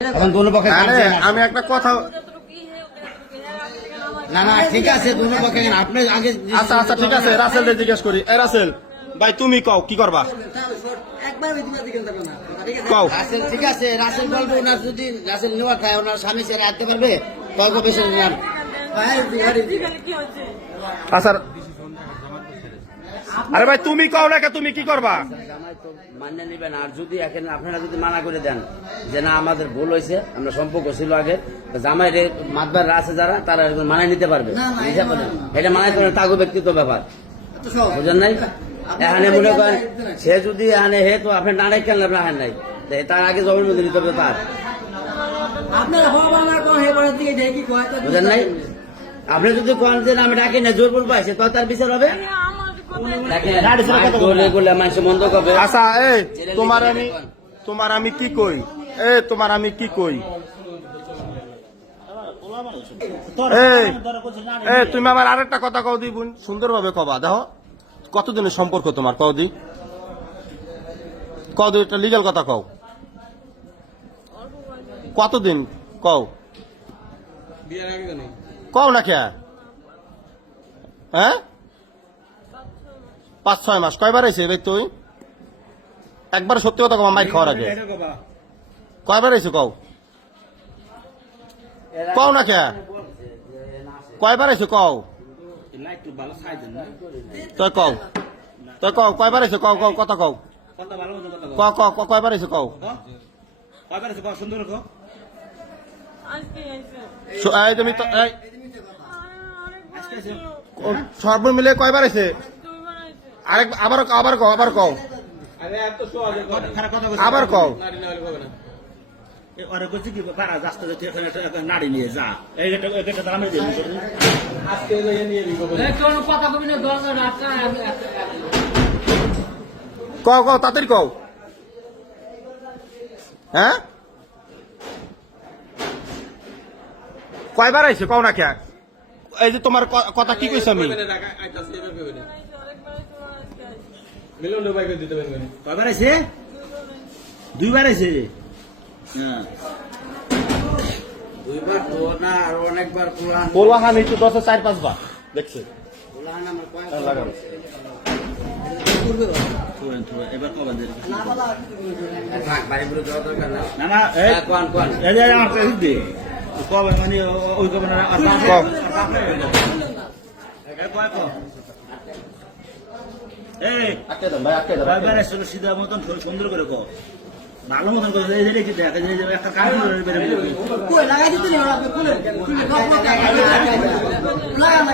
এখন দোনো পক্ষে আমি একটা কথা না না ঠিক আছে দোনো পক্ষে আপনি আগে আচ্ছা আচ্ছা ঠিক আছে রাসেল রে জিজ্ঞেস করি এই রাসেল ভাই তুমি কও কি করবা কও রাসেল ঠিক আছে রাসেল বলবো ওনার যদি রাসেল নেওয়া খায় ওনার স্বামী সে রাখতে পারবে তর্ক বেশি নেন আচ্ছা আরে ভাই তুমি কও না তুমি কি করবা জামাই তো মান্য নিবেন আর যদি এখানে আপনারা যদি মানা করে দেন যে না আমাদের ভুল হয়েছে আমরা সম্পর্ক ছিল আগে জামাই রে মাতবার আছে যারা তারা মানায় নিতে পারবে এটা মানায় তো তাগো ব্যক্তিগত ব্যাপার বুঝেন নাই এখানে মনে করেন সে যদি এখানে হে তো আপনি নাড়াই কেন আপনার নাই তার আগে জবানবন্দি নিতে হবে তার বুঝেন নাই আপনি যদি কোন যে আমি ডাকি না জোর বলবো সে তো তার বিচার হবে আচ্ছা তোমার আমি কি কই তোমার আমি কি কই তুমি আমার আরেকটা কথা কও দি বোন সুন্দর ভাবে কবা দেখো কতদিনের সম্পর্ক তোমার কও দি একটা লিগ্যাল কথা কও কতদিন কও কও না কে হ্যাঁ 5-6 মাস কয়বার আইছে ভাই তুই একবার সত্যি কথা কবা মাইর খাওয়ার আগে কয়বার আইছে কও কও না কে কয়বার আইছে কও তুই কও কয়বার আইছে কও কও কথা কও কয়বার আইছে কও তুমি তো সর্ব মিলে কয়বার আইছে আবার কও আবার কও নারী নিয়ে যা কও তাড়াতাড়ি কও হ্যাঁ কয়বার আইছে কও না কে এই যে তোমার কথা কি কইছ আমি কয়বার আছে 2বার আছে দুইবার তো না আর অনেকবার পোলাহান একটু 4-5 বার দেখছে এবার কবার না না মানে ওই সিধা মতন সুন্দর করে কো ভালো মতন করে একটা কাজ